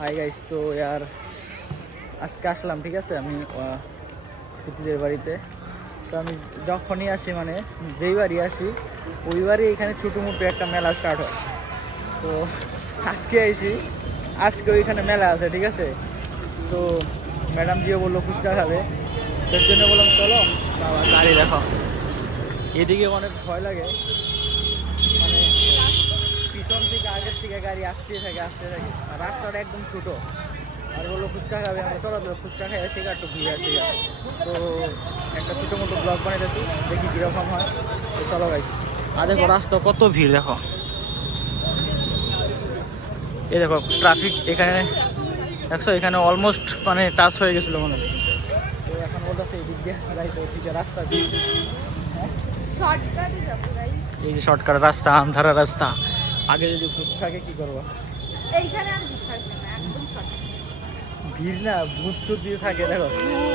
Hi guys তো ইয়ার আজকে আসলাম, ঠিক আছে? আমি পুতিদের বাড়িতে। তো আমি যখনই আসি মানে যেই বাড়ি আসি, ওই বাড়ি এখানে ছোটো মোটো একটা মেলা স্টার্ট হয়। তো আজকে আইসি আজকে ওইখানে মেলা আছে, ঠিক আছে? তো ম্যাডাম জিও বলল, ফুচকা খাবে। তার জন্য বললাম, চলো বাবা গাড়ি দেখো। এদিকে অনেক ভয় লাগে। পিছন থেকে আগের থেকে গাড়ি আসতে থাকে আসতে থাকে। আর রাস্তাটা একদম ছোটো। আর বলল ফুচকা খাবে আমরা চলো তো ফুচকা খাই আসি একটু ঘুরে আসি। তো একটা ছোটো মোটো ব্লগ বানাইতেছি দেখি কীরকম হয়। তো চলো গাইস আর দেখো রাস্তা কত ভিড় দেখো। এই দেখো ট্রাফিক এখানে দেখছ? এখানে অলমোস্ট মানে টাচ হয়ে গেছিল মনে হয়। তো এখন বলতেছে এই দিক দিয়ে যাইতে রাস্তা দিয়ে। শর্টকাটে যাব এই যে শর্টকাট রাস্তা আন্ধারা রাস্তা। আগে যদি ভূত থাকে কি করব? এইখানে আর ভিড় থাকবে না একদম শর্টকাট ভিড় না ভূত টুত দিয়ে থাকে দেখো।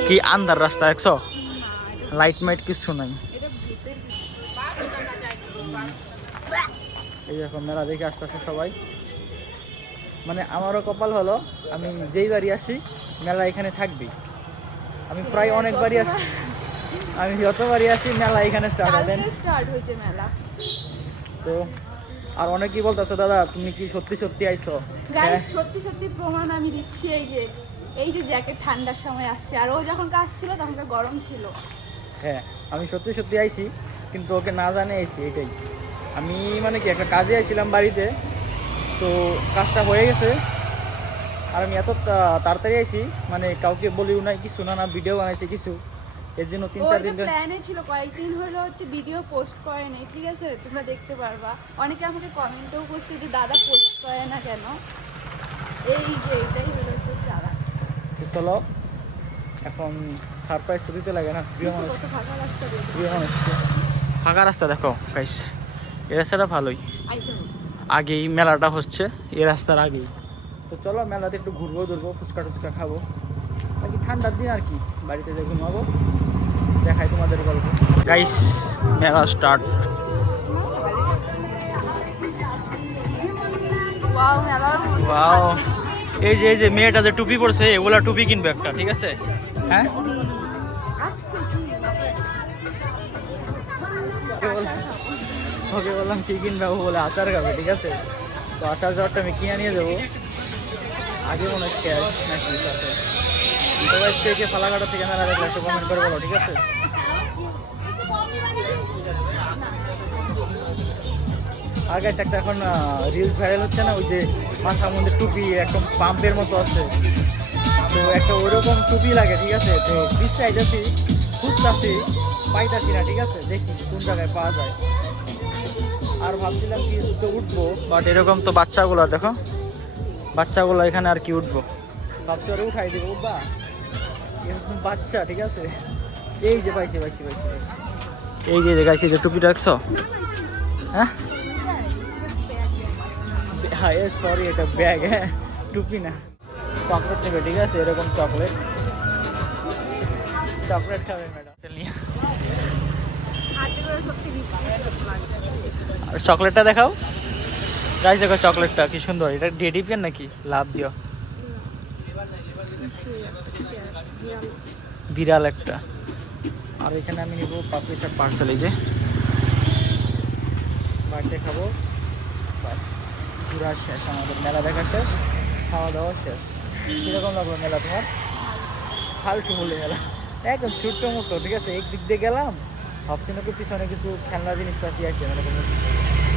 কি আন্ধার রাস্তা একশো লাইট মাইট কিছু নাই। এই দেখো মেলা দেখে আসতে আসে সবাই। মানে আমারও কপাল হলো আমি যেই বাড়ি আসি মেলা এখানে থাকবি আমি প্রায় অনেকবারই আসি। আমি যতবারই আসি মেলা এখানে স্টার্ট হয় কালকে স্টার্ট হয়েছে মেলা। তো আর অনেকেই বলতেছে দাদা তুমি কি সত্যি সত্যি আইছো? হ্যাঁ। গাইস সত্যি সত্যি প্রমাণ আমি দিচ্ছি এই যে এই যে জ্যাকেট ঠান্ডার সময় আসছে। আর ও যখন কাজ ছিল তখন তো গরম ছিল। হ্যাঁ আমি সত্যি সত্যি আইছি কিন্তু ওকে না জানে আইছি এটাই। আমি মানে কি একটা কাজে আইছিলাম বাড়িতে তো কাজটা হয়ে গেছে। আর আমি এত তাড়াতাড়ি আইছি মানে কাউকে বলিও নাই কিছু না না ভিডিও বানাইছি কিছু। এর জন্য তিন চার দিন প্ল্যানে ছিল কয়েকদিন হলো হচ্ছে ভিডিও পোস্ট করে নাই ঠিক আছে? তোমরা দেখতে পারবা। অনেকে আমাকে কমেন্টও করছে যে দাদা পোস্ট করে না কেন? এই যে এটাই হলো হচ্ছে চারা তো চলো এখন সারপ্রাইজ দিতে লাগে না প্রিয় মানুষ। ফাঁকা রাস্তা প্রিয় মানুষ। ফাঁকা রাস্তা দেখো গাইস এই রাস্তাটা ভালোই। আগেই মেলাটা হচ্ছে এই রাস্তার আগেই। তো চলো মেলাতে একটু ঘুরবো ঘুরবো ফুচকা টুচকা খাব। ঠান্ডার দিন আর কি বাড়িতে যে ঘুমাবো দেখাই তোমাদের গল্প। গাইস মেলা স্টার্ট ওয়াও এই যে এই যে মেয়েটা যে টুপি পরছে এগুলা টুপি কিনবে একটা ঠিক আছে? হ্যাঁ? ওকে বললাম ওকে কি কিনবে ও বলে আচার খাবে ঠিক আছে? তো আচার জ্বরটা আমি কিনে নিয়ে যাব। আগে মনে হয় শেয়ার নাকি আছে। তো গাইস কে কে থেকে মেলা দেখলে একটু কমেন্ট করে বলো, ঠিক আছে? আর একটা এখন রিলস ভাইরাল হচ্ছে না, ওই যে মাথার মধ্যে টুপি, একদম পাম্পের মতো আছে। তো একটা ওইরকম টুপি লাগে, ঠিক আছে? তো বিশ চাইতেছি খুঁজতেছি, পাইতাছি না, ঠিক আছে? দেখি কোন জায়গায় পাওয়া যায়। আর ভাবছিলাম কি তো উঠবো বাট এরকম তো বাচ্চাগুলো, দেখো। বাচ্চাগুলো এখানে আর কি উঠবো? ভাবছি ওরা উঠাই দেবো বা এরকম বাচ্চা ঠিক আছে? এই যে পাইছি পাইছি পাইছি এই যে দেখাইছি যে টুপি রাখছো? হ্যাঁ? হ্যাঁ সরি এটা ব্যাগ হ্যাঁ টুপি না। চকলেট নেবে ঠিক আছে? এরকম চকলেট চকলেট খাবে ম্যাডাম চকলেটটা দেখাও। গাইস দেখো চকলেটটা কি সুন্দর। এটা ডেডি পেন নাকি? লাভ দিও বিড়াল একটা। আর এখানে আমি নিব পাপড়ি চাট পার্সেল এই যে। বাড়িতে খাব। বাস, ঘুরা শেষ, আমাদের মেলা দেখা শেষ, খাওয়া দাওয়া শেষ। কীরকম লাগল মেলা তোমার? ফালতু বলে মেলা। একদম ছোট্ট মতো, ঠিক আছে? এক দিক দিয়ে গেলাম, ভাবছি নাকি পিছনে কিছু খেলনা জিনিসপাতি আছে মানে কোনো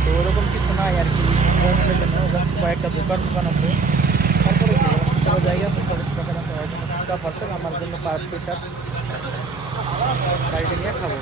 তো ওরকম কিছু নাই আর কি কয়েকটা দোকান দোকান আছে। তারপরে জায়গা ফুচকা পার্সেল আমার জন্য পাঁচ পিস বাড়িতে নিয়ে খাব